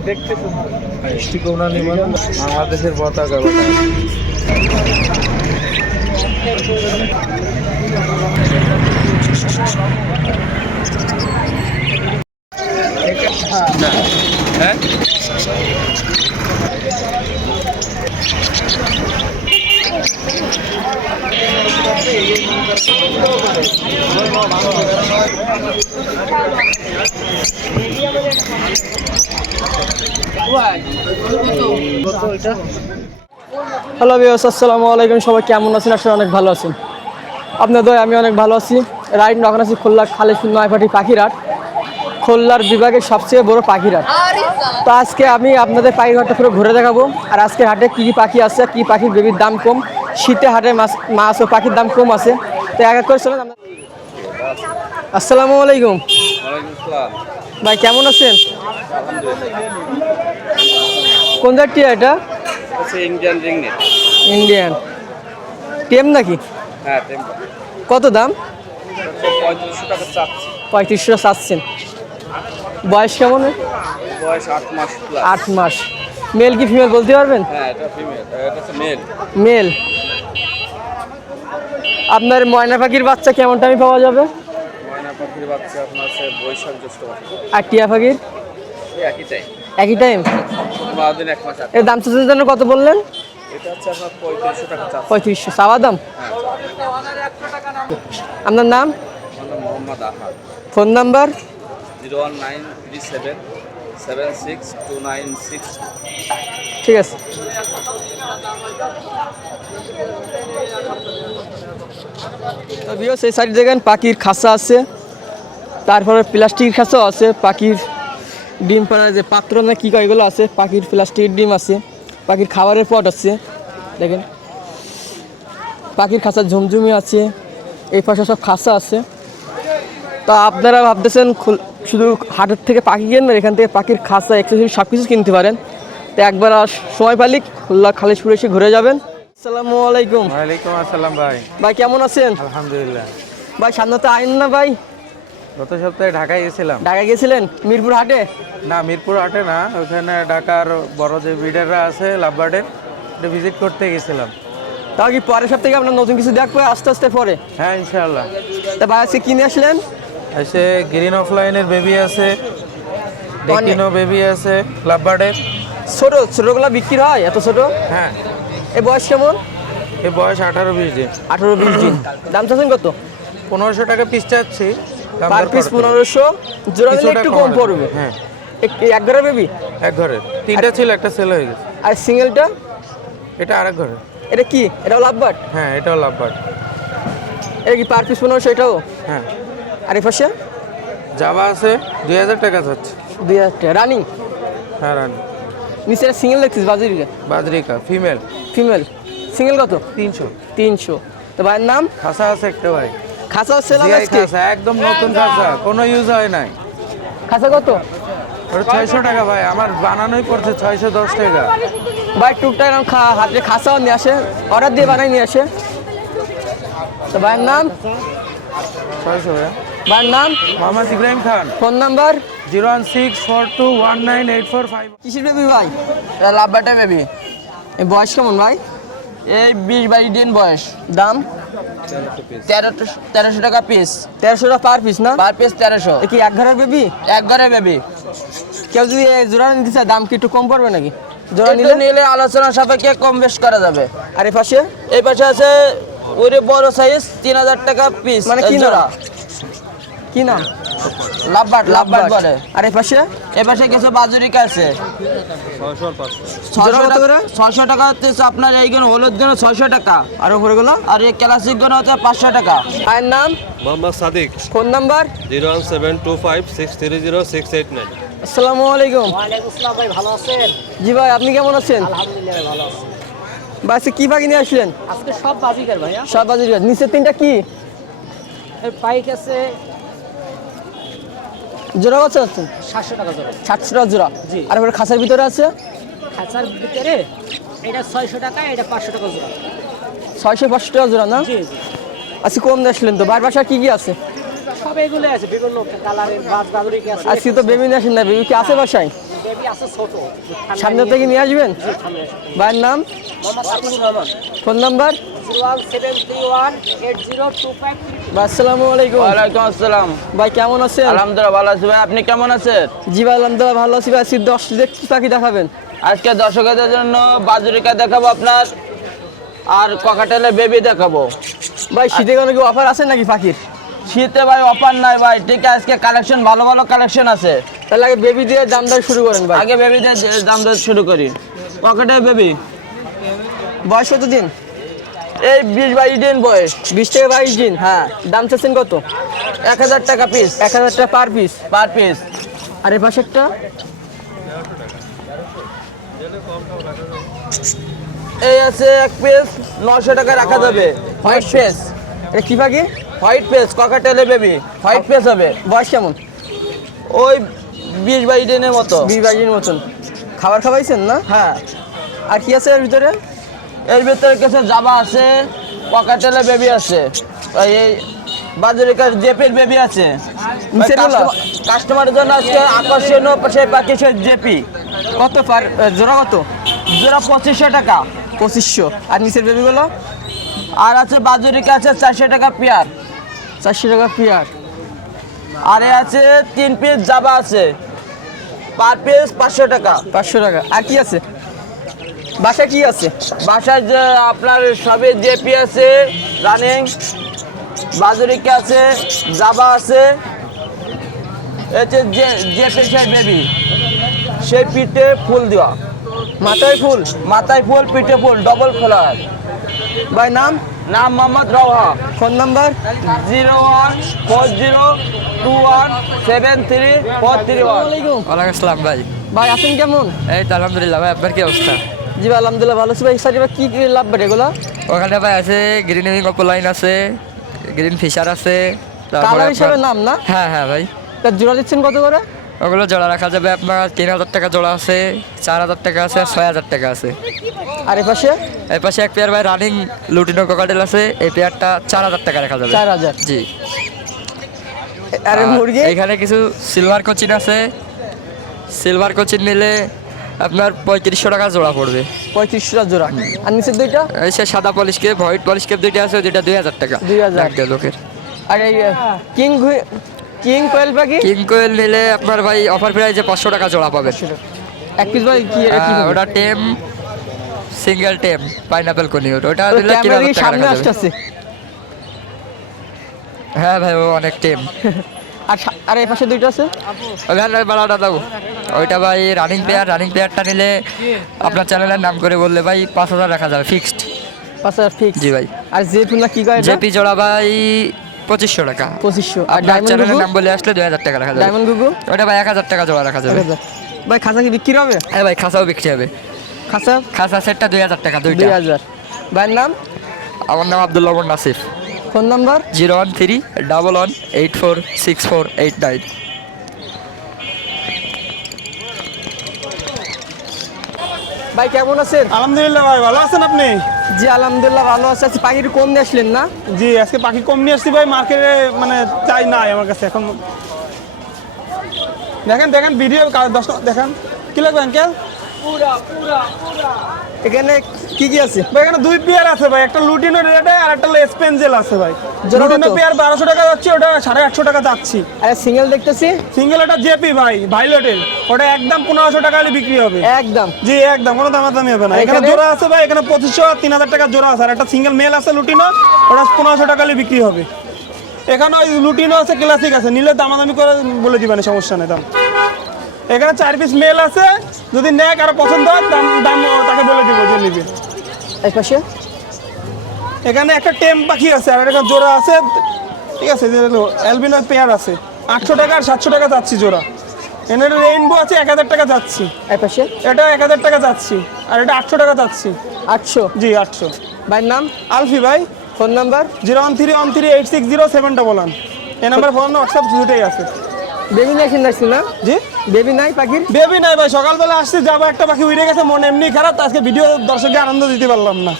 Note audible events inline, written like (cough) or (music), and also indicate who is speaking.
Speaker 1: দেখতে সুন্দর মিষ্টি কৌনানি মানে বাংলাদেশের পতাকা হ্যাঁ
Speaker 2: হ্যালো বিয়াস আসসালামু আলাইকুম। সবাই কেমন আছেন? আসলে অনেক ভালো আছেন। আপনাদের আমি অনেক ভালো আছি। রাইট এখন আছি খুলনা খালেশুন নয়পাটি পাখিরহাট। খুলনার বিভাগের সবচেয়ে বড় পাখিরহাট। তো আজকে আমি আপনাদের পাখিরহাটটা পুরো ঘুরে দেখাবো। আর আজকে হাটে কী কী পাখি আছে কী পাখির বেবির দাম কম শীতে হাটে মাছ মাছ ও পাখির দাম কম আছে। তো এক এক করে চলেন আসসালামু আলাইকুম। ভাই কেমন আছেন? কোন জাতটি এটা?
Speaker 1: ইন্ডিয়ান রিংনেট
Speaker 2: ইন্ডিয়ান টেম নাকি?
Speaker 1: হ্যাঁ টেম্পো
Speaker 2: কত দাম?
Speaker 1: পঁয়ত্রিশশো টাকা চাচ্ছি।
Speaker 2: পঁয়ত্রিশশো চাচ্ছেন। বয়স কেমন?
Speaker 1: বয়স আট মাস
Speaker 2: আট মাস। মেল কি ফিমেল বলতে পারবেন?
Speaker 1: হ্যাঁ এটা ফিমেল এটা মেল
Speaker 2: মেল আপনার ময়না পাখির বাচ্চা কেমন টাইমে পাওয়া যাবে?
Speaker 1: ময়না পাখির বাচ্চা আপনার বৈশাখ জ্যৈষ্ঠ মাস।
Speaker 2: আর টিয়া পাখির?
Speaker 1: একই টাইম
Speaker 2: একই টাইম এর দাম চাচ্ছেন জন্য কত বললেন?
Speaker 1: পঁয়ত্রিশশো
Speaker 2: চাওয়া দাম আপনার নাম? Phone number?
Speaker 1: Zero one nine three seven seven six two nine six
Speaker 2: ঠিক আছে। সেই সাইড দেখেন পাখির খাঁচা আছে। তারপরে প্লাস্টিকের খাঁচাও আছে পাখির ডিম পাড়ার যে পাত্র না কী কয় এগুলো আছে পাখির প্লাস্টিকের ডিম আছে পাখির খাবারের পট আছে দেখেন। পাখির খাঁচা ঝুমঝুমি আছে এই পাশে সব খাঁচা আছে। তো আপনারা ভাবতেছেন শুধু হাটের থেকে পাখি কিনবেন এখান থেকে পাখির খাঁচা এক্সেসরি সব কিছু কিনতে পারেন। তো একবার সময় পালি খুলনা খালিশপুর এসে ঘুরে যাবেন। আসসালামু আলাইকুম।
Speaker 1: ওয়ালাইকুম আসসালাম ভাই।
Speaker 2: ভাই কেমন আছেন?
Speaker 1: আলহামদুলিল্লাহ।
Speaker 2: ভাই সামনে তো আইন না ভাই।
Speaker 1: গত সপ্তাহে ঢাকায় গেছিলাম।
Speaker 2: ঢাকায় গেছিলেন? মিরপুর হাটে?
Speaker 1: না মিরপুর হাটে না ওখানে ঢাকার বড় যে বিডাররা আছে লাভবার্ডের এটা ভিজিট করতে গেছিলাম।
Speaker 2: তাও কি পরের সপ্তাহে আপনার নতুন কিছু দেখব আস্তে আস্তে পরে?
Speaker 1: হ্যাঁ ইনশাআল্লাহ।
Speaker 2: তা ভাই আজকে কিনে আসলেন?
Speaker 1: এসে গ্রিন অফলাইনের বেবি আছে ডেকিনো বেবি আছে লাভবার্ডের।
Speaker 2: ছোট ছোটগুলো বিক্রি হয়? এত ছোট?
Speaker 1: হ্যাঁ।
Speaker 2: এ বয়স কেমন?
Speaker 1: এ বয়স আঠারো বিশ দিন।
Speaker 2: আঠারো বিশ দিন। দাম চাচ্ছেন কত?
Speaker 1: পনেরোশো টাকা পিস চাচ্ছি।
Speaker 2: পার পিস পনেরোশো জোড়া নিলে একটু
Speaker 1: কম
Speaker 2: পড়বে।
Speaker 1: হ্যাঁ।
Speaker 2: এক- ঘরে বেবি
Speaker 1: এক ঘরে। তিনটা ছিল একটা সেল হয়ে গেছে।
Speaker 2: আর সিঙ্গেলটা
Speaker 1: এটা আরেক ঘরে।
Speaker 2: এটা কি? এটাও লাভবাট
Speaker 1: হ্যাঁ এটাও লাভবার্ড
Speaker 2: এটা কি পার পিস পনেরোশো এটাও?
Speaker 1: হ্যাঁ।
Speaker 2: আর এই পাশে?
Speaker 1: জাবা আছে দুই হাজার টাকা যাচ্ছে।
Speaker 2: দুই হাজার টাকা। রানিং
Speaker 1: হ্যাঁ রানি
Speaker 2: নিচে সিঙ্গেল দেখছিস বাজারিকে?
Speaker 1: বাজরিকা ফিমেল
Speaker 2: ফিমেল সিঙ্গেল কত?
Speaker 1: তিনশো।
Speaker 2: তিনশো। তো ভাইয়ের নাম?
Speaker 1: খাসা আছে একটা ভাই।
Speaker 2: খাসা লাভ আজকে?
Speaker 1: একদম নতুন খাসা কোনো ইউজ হয় নাই।
Speaker 2: খাসা কত?
Speaker 1: ওটা ছয়শো টাকা ভাই আমার বানানোই পড়ছে ছয়শো দশ টাকা।
Speaker 2: ভাই টুকটাক এরকম হাতে খাসাও নিয়ে আসে অর্ডার দিয়ে বানাই নিয়ে আসে। তো ভাইয়ের নাম?
Speaker 1: ছয়শো ভাই।
Speaker 2: ভাইয়ের নাম?
Speaker 1: Mohammad Ibrahim Khan.
Speaker 2: Phone number?
Speaker 1: Zero one six four two one nine eight four five.
Speaker 2: কিসের বেবি ভাই?
Speaker 3: লাভবাটা বেবি
Speaker 2: এই বয়স কেমন ভাই?
Speaker 3: এই বিশ বাইশ দিন বয়স।
Speaker 2: দাম?
Speaker 3: তেরোশো টাকা পিস
Speaker 2: তেরোশো টাকা পার পিস না?
Speaker 3: পার পিস তেরোশো।
Speaker 2: কি এক ঘরের বেবি
Speaker 3: এক ঘরের বেবি
Speaker 2: কেউ যদি এই জোড়া নিতে চায় দাম কি একটু কম পড়বে নাকি? জোড়া নিলে?
Speaker 3: নিলে আলোচনা সাপেক্ষে কম বেশ করা যাবে।
Speaker 2: আর এই পাশে?
Speaker 3: এই পাশে আছে ওরে বড় সাইজ তিন হাজার টাকা পিস
Speaker 2: মানে কি
Speaker 3: জোড়া।
Speaker 2: কি নাম?
Speaker 3: লাভবাট লাভবাট। বলে
Speaker 2: আর এই পাশে?
Speaker 3: এই পাশে কিছু বাজুরিকা আছে? ছয়শো টাকা হচ্ছে আপনার এইগুলো হলুদগুলো ছয়শো টাকা।
Speaker 2: আর উপরে গুলো?
Speaker 3: আর এই ক্লাসিকগুলো হচ্ছে পাঁচশো টাকা।
Speaker 2: আয়ের নাম?
Speaker 4: Mohammad Sadik.
Speaker 2: Phone number?
Speaker 4: Zero one seven two five six three zero six eight nine.
Speaker 2: আসসালামু আলাইকুম।
Speaker 5: ভাই ভালো আছেন?
Speaker 2: জি ভাই আপনি কেমন আছেন?
Speaker 5: আলহামদুলিল্লাহ ভালো আছি।
Speaker 2: বাসে কি বাকি নিয়ে আসলেন?
Speaker 5: আজকে সব বাজিকার ভাইয়া।
Speaker 2: সব বাজার নিচের তিনটা কি?
Speaker 5: পাইক আছে
Speaker 2: জোড়া কত আছে?
Speaker 5: সাতশো টাকা জোড়া।
Speaker 2: সাতশো টাকা জোড়া।
Speaker 5: জি।
Speaker 2: আর এবার খাঁচার ভিতরে আছে?
Speaker 5: খাঁচার ভিতরে এটা ছয়শো টাকা এটা পাঁচশো টাকা জোড়া।
Speaker 2: ছয়শো পাঁচশো টাকা জোড়া না?
Speaker 5: জি জি।
Speaker 2: কম দিয়ে তো? বার বাসা কি কি আছে?
Speaker 5: সব এগুলো আছে বিভিন্ন কালারের বাজ বাদুরিকে আছে?
Speaker 2: আজকে তো বেবি নিয়ে আসেন না বেবি কি আছে বাসায়?
Speaker 5: বেবি আছে ছোট।
Speaker 2: সামনে থেকে নিয়ে আসবেন? ভাইয়ের নাম?
Speaker 5: Mohammad Atiqur Rahman.
Speaker 2: Phone number?
Speaker 5: Zero one seven three one eight zero two five three
Speaker 2: ভাই আসসালামু আলাইকুম।
Speaker 3: ওয়ালাইকুম আসসালাম।
Speaker 2: ভাই কেমন আছেন?
Speaker 3: আলহামদুলিল্লাহ ভালো আছি ভাই। আপনি কেমন আছেন?
Speaker 2: জি ভাই আলহামদুলিল্লাহ ভালো আছি ভাই। আজকে দশটিতে কি পাখি দেখাবেন।
Speaker 3: আজকে দর্শকদের জন্য বাজুরিকা দেখাবো আপনার আর ককাটেলে বেবি দেখাবো।
Speaker 2: ভাই শীতে কোনো কি অফার আছে নাকি পাখির?
Speaker 3: শীতে ভাই অফার নাই ভাই। ঠিক আছে আজকে কালেকশন ভালো ভালো কালেকশন আছে।
Speaker 2: তাহলে আগে বেবি দিয়ে দাম দর শুরু করেন ভাই।
Speaker 3: আগে বেবিদের দাম দর শুরু করি। পকেটে বেবি
Speaker 2: বয়স কত দিন
Speaker 3: এই বিশ বাইশ দিন বয়স।
Speaker 2: বিশ থেকে বাইশ দিন হ্যাঁ। দাম চাচ্ছেন কত?
Speaker 3: এক হাজার টাকা পিস
Speaker 2: এক হাজার টাকা পার পিস
Speaker 3: পার পিস
Speaker 2: আর এ পাশে একটা
Speaker 3: এই আছে এক পিস নশো টাকা রাখা যাবে। হোয়াইট ফেস
Speaker 2: এটা কি পাখি?
Speaker 3: হোয়াইট ফেস ককাটেলে বেবি হোয়াইট ফেস হবে।
Speaker 2: বয়স কেমন?
Speaker 3: ওই বিশ বাইশ দিনের মতো।
Speaker 2: বিশ বাইশ দিন মতন। খাবার খাওয়াইছেন না?
Speaker 3: হ্যাঁ।
Speaker 2: আর কি আছে এর ভিতরে?
Speaker 3: এর ভিতরে কিছু জাবা আছে পকাটেলে বেবি আছে এই বাজারিকার জেপির বেবি আছে? কাস্টমারের জন্য আজকে আকর্ষণীয় সেই পাখি সে জেপি।
Speaker 2: কত পার জোড়া কত?
Speaker 3: জোড়া পঁচিশশো টাকা।
Speaker 2: পঁচিশশো। আর নিচের বেবিগুলো
Speaker 3: আর আছে বাজারিকা আছে চারশো টাকা পেয়ার।
Speaker 2: চারশো টাকা পেয়ার।
Speaker 3: আরে আছে তিন পিস জাবা আছে। পার পিস পাঁচশো টাকা।
Speaker 2: পাঁচশো টাকা। আর কি আছে? বাসা কি আছে?
Speaker 3: বাসায় যে আপনার সবে জেপি আছে রানিং বাজারিকা আছে জাবা আছে। এতে যে জেপি সেই বেবি সেই পিঠে ফুল দেওয়া।
Speaker 2: মাথায় ফুল?
Speaker 3: মাথায় ফুল পিঠে ফুল ডবল ফ্লাওয়ার
Speaker 2: ভাই নাম?
Speaker 3: নাম Mohammad Rawha.
Speaker 2: Phone number?
Speaker 3: Zero one four zero two one seven three four three one.
Speaker 2: ওয়ালাইকুম।
Speaker 6: ওয়ালাইকুম আসসালাম ভাই।
Speaker 2: ভাই আছেন কেমন?
Speaker 6: এই তো আলহামদুলিল্লাহ ভাই আপনার কি অবস্থা?
Speaker 2: জি ভাই আলহামদুলিল্লাহ ভালো আছি ভাই। স্যার এবার কি কি লাভ বেড়ে এগুলো?
Speaker 6: ওখানে ভাই আছে গ্রিন উইং অপলাইন আছে গ্রিন ফিশার আছে তারপরে
Speaker 2: কালার হিসাবে নাম না?
Speaker 6: হ্যাঁ হ্যাঁ ভাই।
Speaker 2: তা জোড়া দিচ্ছেন কত করে?
Speaker 6: ওগুলো জোড়া রাখা যাবে আপনার তিন হাজার টাকা জোড়া আছে চার হাজার টাকা আছে আর ছয় হাজার টাকা আছে।
Speaker 2: আর এ পাশে?
Speaker 6: পাশে এক পেয়ার ভাই রানিং লুটিনো কোকাটেল আছে এই পেয়ারটা চার হাজার টাকা রাখা যাবে।
Speaker 2: চার হাজার?
Speaker 6: জি।
Speaker 2: আর মুরগি?
Speaker 6: এখানে কিছু সিলভার কোচিন আছে। সিলভার কোচিন নিলে আপনার পঁয়ত্রিশশো টাকা জোড়া পড়বে।
Speaker 2: পঁয়ত্রিশশো জোড়া। আর নিচের দুইটা?
Speaker 6: সে সাদা polish cape white polish cape দুইটা আছে দুইটা দুই হাজার টাকা।
Speaker 2: 2000
Speaker 6: একটা লোকের।
Speaker 2: আর এই কিং কিং কোয়েল পাখি
Speaker 6: কিং? কোয়েল নিলে আপনার ভাই অফার প্রাইসে পাঁচশো টাকা জোড়া পাবে
Speaker 2: এক পিস ভাই কি পাখি?
Speaker 6: ওটা টেম সিঙ্গেল টেম পাইনাপেল কনিউর ওটা দিলে হাজার
Speaker 2: কি
Speaker 6: টাকা
Speaker 2: সামনে
Speaker 6: রাখা হ্যাঁ ভাই ও অনেক টেম (laughs)
Speaker 2: আর আর এই পাশে দুইটা আছে?
Speaker 6: ওখানে বাড়াটা দাও। ওইটা ভাই রানিং প্লেয়ার রানিং প্লেয়ারটা নিলে আপনার চ্যানেলের নাম করে বললে ভাই পাঁচ হাজার রাখা যাবে ফিক্সড
Speaker 2: পাঁচ হাজার ফিক্স
Speaker 6: জি ভাই।
Speaker 2: আর যে ফুলনা কি এটা?
Speaker 6: জেপি জোড়া ভাই পঁচিশশো টাকা।
Speaker 2: পঁচিশশো। আর ডায়মন্ড
Speaker 6: চ্যানেলের নাম বলে আসলে দুই হাজার টাকা রাখা যাবে।
Speaker 2: ডায়মন্ড গুগু
Speaker 6: ওটা ভাই এক হাজার টাকা জোড়া রাখা যাবে।
Speaker 2: ভাই খাঁচা কি বিক্রি হবে?
Speaker 6: হ্যাঁ ভাই খাসাও বিক্রি হবে।
Speaker 2: খাঁচা
Speaker 6: খাসা সেটটা দুই হাজার টাকা
Speaker 2: দুই হাজার। ভাইয়ের নাম?
Speaker 6: আমার নাম Abdullah Nasif
Speaker 2: phone number?
Speaker 6: Zero one three double one eight four six four eight nine.
Speaker 2: ভাই কেমন আছেন?
Speaker 7: আলহামদুলিল্লাহ ভাই ভালো আছেন আপনি?
Speaker 2: জি আলহামদুলিল্লাহ ভালো আছে। আছি পাখির কম নিয়ে আসলেন না?
Speaker 7: জি আজকে পাখি কম নিয়ে আসছি ভাই মার্কেটে মানে চাই নাই আমার কাছে এখন। দেখেন দেখেন ভিডিও দশ দেখেন। কি লাগবে আঙ্কেল?
Speaker 2: এখানে কি কি আছে?
Speaker 7: ভাই এখানে দুই পেয়ার আছে ভাই একটা লুটিনো রেডে আর একটা স্পেঞ্জেল আছে ভাই। লুটিনো পেয়ার বারোশো টাকা যাচ্ছে ওটা সাড়ে আটশো টাকা যাচ্ছি।
Speaker 2: আরে সিঙ্গেল দেখতেছি?
Speaker 7: সিঙ্গেল একটা জেপি ভাই ভাইলটের ওটা একদম পনেরোশো টাকা হলে বিক্রি হবে।
Speaker 2: একদম।
Speaker 7: জি একদম কোনো দামাদামি হবে না। এখানে
Speaker 2: এখানে?
Speaker 7: জোড়া আছে ভাই এখানে পঁচিশশো আর তিন হাজার টাকা জোড়া আছে। আর একটা সিঙ্গেল মেল আছে লুটিনো ওটা পনেরোশো টাকা হলে বিক্রি হবে। এখানে ওই লুটিনো আছে ক্লাসিক আছে। নিলে দামাদামি করে বলে দিবেন সমস্যা নেই দাম। এখানে চার পিস মেল আছে যদি নেক আর পছন্দ হয় দাম দাম তাকে বলে দিব যে নিবে।
Speaker 2: এই পাশে।
Speaker 7: এখানে একটা টেম পাখি আছে আর একটা জোড়া আছে ঠিক আছে অ্যালবিনো পেয়ার আছে। আটশো টাকা আর সাতশো টাকা যাচ্ছি জোড়া। এখানে রেইনবো আছে এক হাজার টাকা যাচ্ছি।
Speaker 2: এই পাশে।
Speaker 7: এটা এক হাজার টাকা যাচ্ছি আর এটা আটশো টাকা যাচ্ছি।
Speaker 2: আটশো?
Speaker 7: জি আটশো।
Speaker 2: ভাইয়ের নাম?
Speaker 7: আলফি ভাই।
Speaker 2: Phone number?
Speaker 7: Zero one three one three eight six zero seven double one. এই নাম্বার ফোন হোয়াটসঅ্যাপ দুটোই আছে।
Speaker 2: বেবি নাই শুনতে না?
Speaker 7: জি?
Speaker 2: বেবি নাই পাখির?
Speaker 7: বেবি নাই ভাই সকালবেলা আসছে যাব একটা পাখি উড়ে গেছে মন এমনি খারাপ আজকে ভিডিও দর্শককে আনন্দ দিতে পারলাম না।